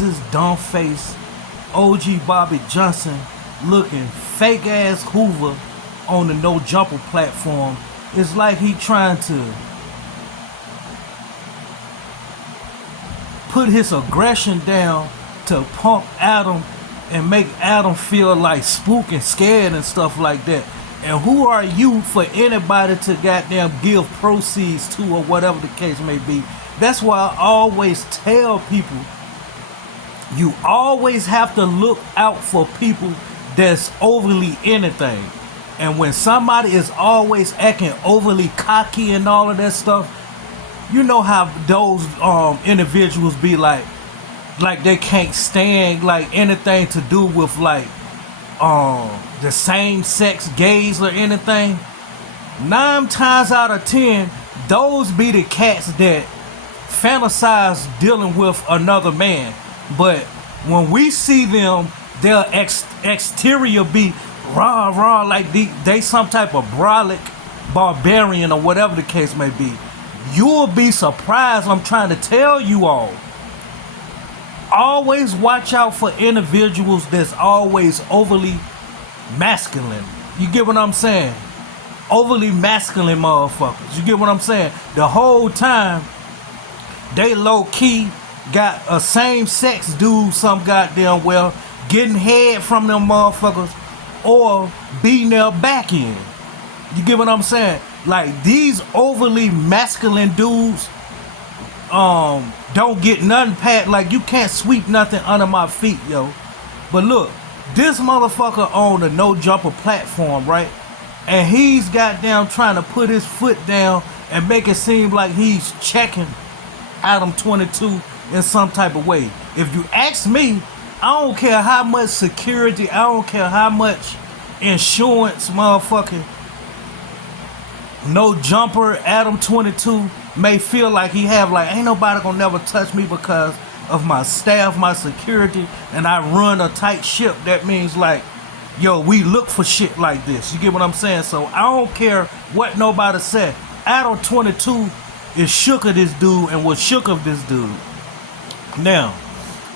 this dumb face OG Bobby Johnson looking fake ass Hoover on the No Jumper platform? It's like he trying to put his aggression down to pump Adam and make Adam feel like spooked and scared and stuff like that. And who are you for anybody to goddamn give proceeds to, or whatever the case may be? That's why I always tell people, you always have to look out for people that's overly anything. And when somebody is always acting overly cocky and all of that stuff, you know how those individuals be like they can't stand like anything to do with like the same sex gays or anything. 9 times out of 10, those be the cats that fantasize dealing with another man. But when we see them, their exterior be rah like they some type of brolic barbarian or whatever the case may be. You'll be surprised. I'm trying to tell you all. Always watch out for individuals that's always overly masculine. You get what I'm saying? Overly masculine motherfuckers. You get what I'm saying? The whole time they low key got a same sex dude some goddamn well getting head from them motherfuckers or beating their back in. You get what I'm saying? Like these overly masculine dudes don't get nothing pat. Like you can't sweep nothing under my feet, yo. But look, this motherfucker on the No Jumper platform, right? And he's goddamn trying to put his foot down and make it seem like he's checking Adam 22 in some type of way. If you ask me, I don't care how much security, I don't care how much insurance motherfucking No Jumper Adam 22 may feel like he have, like ain't nobody gonna never touch me because of my staff, my security, and I run a tight ship. That means like, yo, we look for shit like this. You get what I'm saying? So I don't care what nobody said. Adam 22 is shook of this dude and was shook of this dude. Now,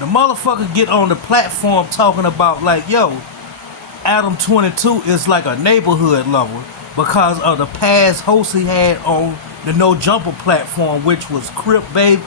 the motherfucker get on the platform talking about like, yo, Adam 22 is like a neighborhood lover because of the past hosts he had on the No Jumper platform, which was Crip Mac,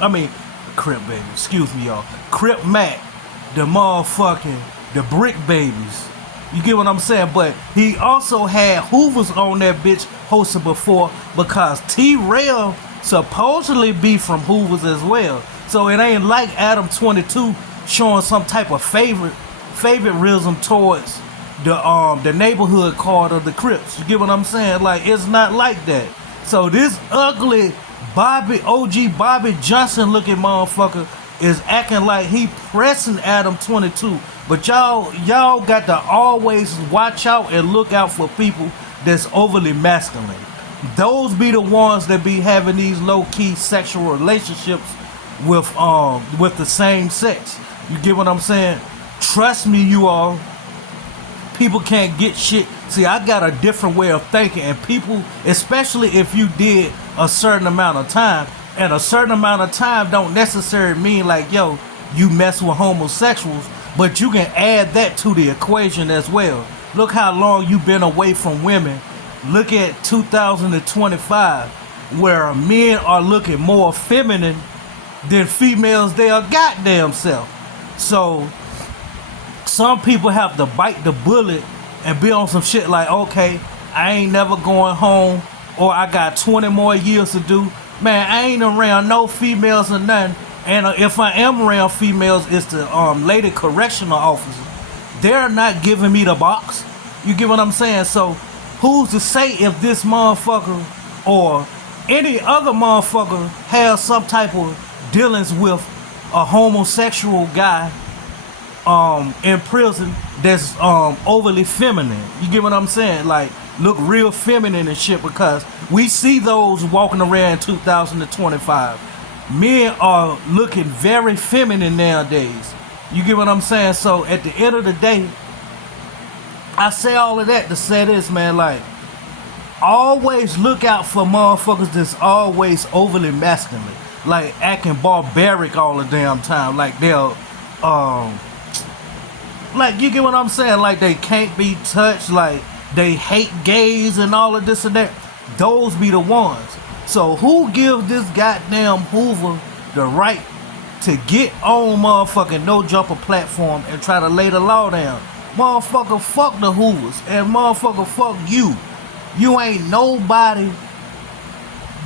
the motherfucking, the Brick Babies. You get what I'm saying? But he also had Hoovers on that bitch hosted before because T-Rail supposedly be from Hoovers as well. So it ain't like Adam 22 showing some type of favoritism towards the neighborhood card of the Crips. You get what I'm saying? Like it's not like that. So this ugly OG Bobby Johnson looking motherfucker is acting like he pressing Adam 22. But y'all got to always watch out and look out for people that's overly masculine. Those be the ones that be having these low-key sexual relationships with the same sex. You get what I'm saying? Trust me, you all. People can't get shit. See, I got a different way of thinking, and people, especially if you did a certain amount of time, and a certain amount of time don't necessarily mean like, yo, you mess with homosexuals, but you can add that to the equation as well. Look how long you've been away from women. Look at 2025, where men are looking more feminine than females their goddamn self. So some people have to bite the bullet and be on some shit like, okay, I ain't never going home, or I got 20 more years to do. Man, I ain't around no females or nothing. And if I am around females, it's the lady correctional officer. They're not giving me the box. You get what I'm saying? So who's to say if this motherfucker or any other motherfucker has some type of dealings with a homosexual guy in prison that's overly feminine? You get what I'm saying? Like look real feminine and shit, because we see those walking around in 2025. Men are looking very feminine nowadays. You get what I'm saying? So at the end of the day, I say all of that to say this, man. Like, always look out for motherfuckers that's always overly masculine, like acting barbaric all the damn time. Like they'll like, you get what I'm saying? Like, they can't be touched, like, they hate gays and all of this and that. Those be the ones. So who gives this goddamn Hoover the right to get on motherfucking No Jumper platform and try to lay the law down? Motherfucker, fuck the Hoovers, and motherfucker, fuck you. You ain't nobody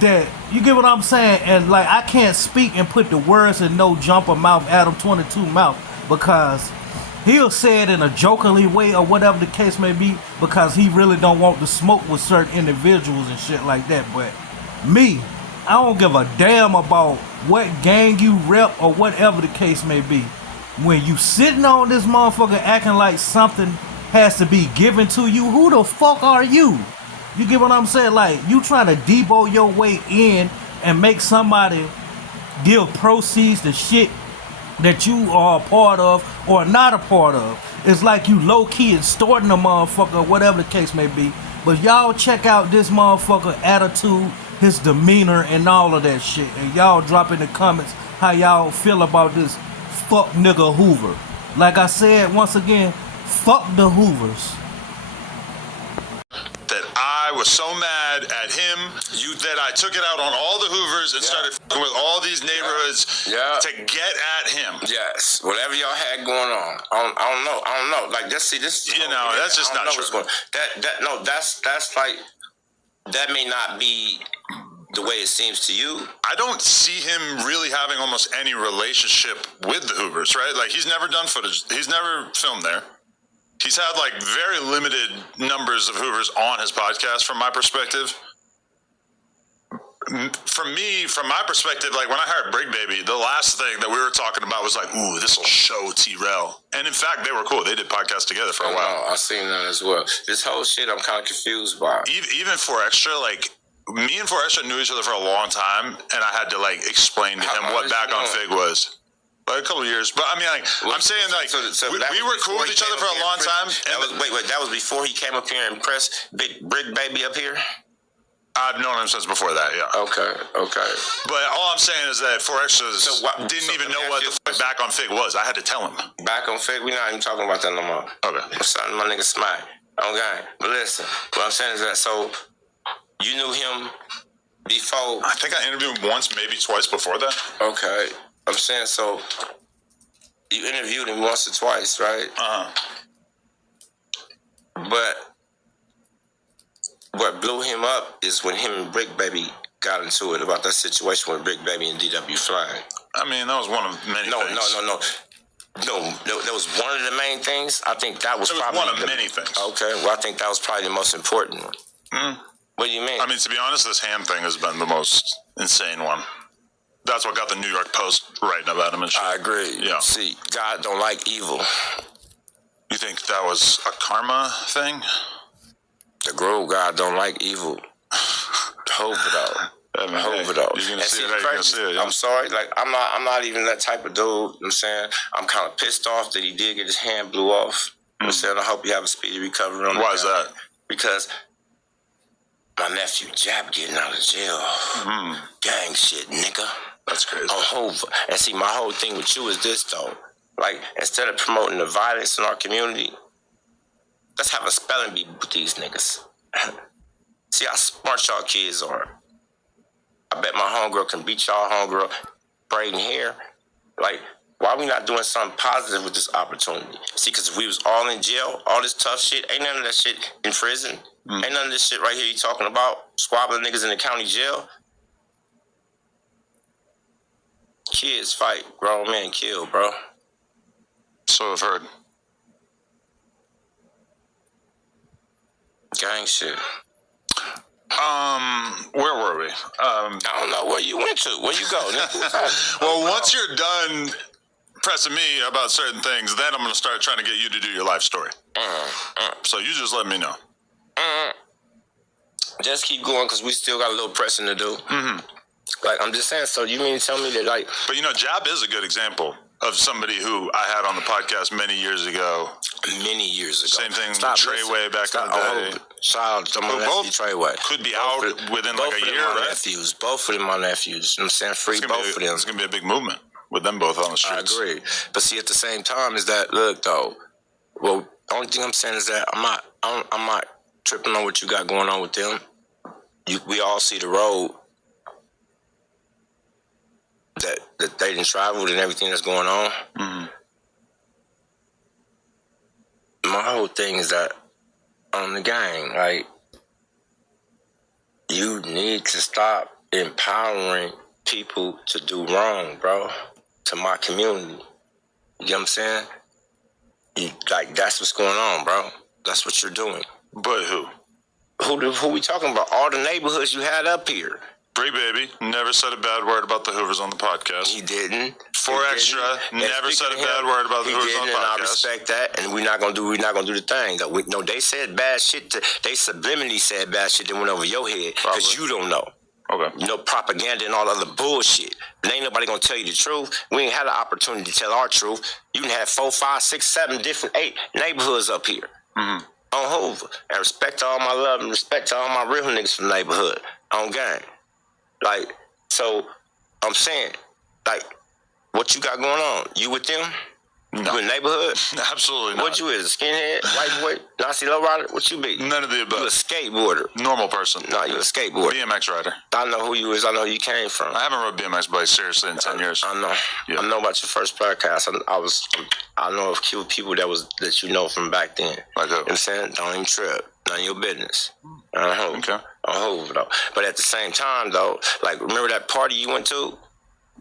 that, you get what I'm saying? And like, I can't speak and put the words in No Jumper mouth, Adam 22 mouth, because he'll say it in a jokingly way or whatever the case may be, because he really don't want to smoke with certain individuals and shit like that. But me, I don't give a damn about what gang you rep or whatever the case may be. When you sitting on this motherfucker acting like something has to be given to you, who the fuck are you? You get what I'm saying? Like, you trying to debo your way in and make somebody give proceeds to shit that you are a part of or not a part of. It's like you low-key extorting a motherfucker, whatever the case may be. But y'all check out this motherfucker attitude, his demeanor, and all of that shit. And y'all drop in the comments how y'all feel about this fuck nigga Hoover. Like I said, once again, fuck the Hoovers. That I was so mad at him that I took it out on all the Hoovers and started fucking with all these neighborhoods to get at him. Yes, whatever y'all had going on, I don't know. Like, just see this. You know, that's just not true. That's like, that may not be the way it seems to you. I don't see him really having almost any relationship with the Hoovers, right? Like, he's never done footage. He's never filmed there. He's had like very limited numbers of Hoovers on his podcast from my perspective. From my perspective, like when I heard Brig Baby, the last thing that we were talking about was like, ooh, this will show T-Rel. And in fact, they were cool. They did podcasts together for a while. I've seen that as well. This whole shit I'm kind of confused by. Even For Extra, like, me and For Extra knew each other for a long time, and I had to like explain to him what Back on Fig was. Like a couple of years, but I mean, like, I'm saying, like, we were cool with each other for a long time. That was before he came up here and pressed Brig Baby up here? I've known him since before that, yeah. Okay. But all I'm saying is that For Extras didn't even know what the fuck Back on Fig was. I had to tell him. Back on Fig? We're not even talking about that no more. Okay. I'm sorry, my nigga Smack. Okay. But listen, what I'm saying is that, so, you knew him before? I think I interviewed him once, maybe twice before that. Okay. I'm saying, so you interviewed him once or twice, right? But what blew him up is when him and Brick Baby got into it about that situation with Brick Baby and DW Flying. I mean, that was one of many things. No, that was one of the main things. I think that was probably one of many things. Okay, well, I think that was probably the most important one. What do you mean? I mean, to be honest, this ham thing has been the most insane one. That's what got the New York Post writing about him and shit. I agree. Yeah. See, God don't like evil. You think that was a karma thing? The Grove God don't like evil. Hope it out. Hope it out. You're gonna see it how you're gonna see it. Yeah. I'm sorry, like I'm not even that type of dude. You know what I'm saying? I'm kind of pissed off that he did get his hand blew off. You know what I'm saying? I hope you have a speedy recovery on that. Why is that? Because my nephew Jab getting out of jail. Gang shit, nigga. That's crazy. On Hoover. And see, my whole thing with you is this, though. Like, instead of promoting the violence in our community, let's have a spelling bee with these niggas. See how smart y'all kids are. I bet my homegirl can beat y'all homegirl braiding hair. Like, why we not doing something positive with this opportunity? See, because if we was all in jail, all this tough shit, ain't none of that shit in prison. Ain't none of this shit right here you talking about, squabbling niggas in the county jail. Kids fight, grown men kill, bro. So I've heard. Gang shit. Where were we? I don't know where you went to. Where you go? Well, once you're done pressing me about certain things, then I'm going to start trying to get you to do your life story. So you just let me know. Just keep going, because we still got a little pressing to do. Like, I'm just saying, so you mean to tell me that, like... But, you know, Jab is a good example of somebody who I had on the podcast many years ago. Many years ago. Same thing with Treyway back in the day. Shout out to my nephew Treyway. Could be out within like a year, right? Both of them are nephews. You know what I'm saying? Free both of them. It's going to be a big movement with them both on the I streets. agree. But see, at the same time, is that look though? Well, the only thing I'm saying is that I'm not tripping on what you got going on with them. We all see the road that they done traveled and everything that's going on. Mm-hmm. My whole thing is that on the gang, like, you need to stop empowering people to do wrong, bro, to my community. You get what I'm saying? That's what's going on, bro. That's what you're doing. But who? Who we talking about? All the neighborhoods you had up here. Brick Baby never said a bad word about the Hoovers on the podcast. He didn't. 4Extra never said a bad word about the Hoovers on the podcast. I respect that, and we're not gonna do the thing. No, they said bad shit. They subliminally said bad shit that went over your head because you don't know. Okay. You know, propaganda and all other bullshit. And ain't nobody gonna tell you the truth. We ain't had an opportunity to tell our truth. You can have 4, 5, 6, 7 different 8 neighborhoods up here. Mm-hmm. On Hoover. And respect to all my love and respect to all my real niggas from the neighborhood. On gang. Like, so I'm saying, like, what you got going on? You with them? No. You in the neighborhood? Absolutely not. What you is? A skinhead? Lightweight? Nazi lowrider? What you be? None of the above. You a skateboarder? Normal person. No, you a skateboarder. BMX rider. I know who you is. I know who you came from. I haven't rode BMX bikes seriously in 10 years. I know. Yeah. I know about your first podcast. I know of few people that you know from back then. Like who? You know what I'm saying? Don't even trip. None of your business. Okay. On Hoover, though. But at the same time, though, like, remember that party you went to?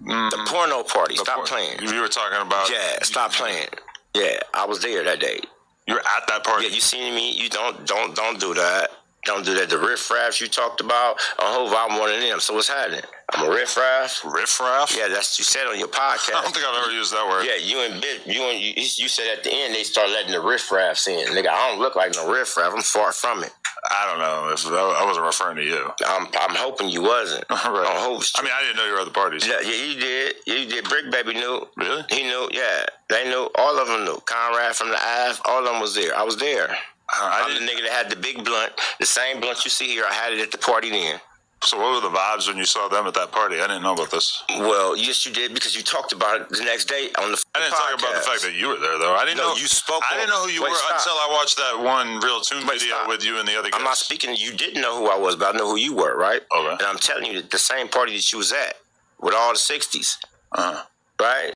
The porno party. Stop playing. You were talking about... Yeah, stop playing. Yeah, I was there that day. You were at that party? Yeah, you seen me. You don't do that. Don't do that. The riffraffs you talked about, on Hoover, I'm one of them. So what's happening? I'm a riffraff. Riffraff? Yeah, that's what you said on your podcast. I don't think I've ever used that word. Yeah, you said at the end they start letting the riffraffs in. Nigga, I don't look like no riffraff. I'm far from it. I don't know. I wasn't referring to you. I'm hoping you wasn't. Right. On Hoover Street. I mean, I didn't know you were at the parties. Yeah, you did. You did. Brick Baby knew. Really? He knew. Yeah, they knew. All of them knew. Conrad from the Ave. All of them was there. I was there. I'm the nigga that had the big blunt. The same blunt you see here, I had it at the party then. So what were the vibes when you saw them at that party? I didn't know about this. Well, yes, you did, because you talked about it the next day on the I didn't podcast. talk about the fact that you were there, though. I didn't know you spoke. I didn't know who you were until I watched that one Real Tune video with you and the other guys. I'm not speaking. You didn't know who I was, but I know who you were, right? Okay. And I'm telling you that the same party that you was at with all the 60s, Uh-huh. right?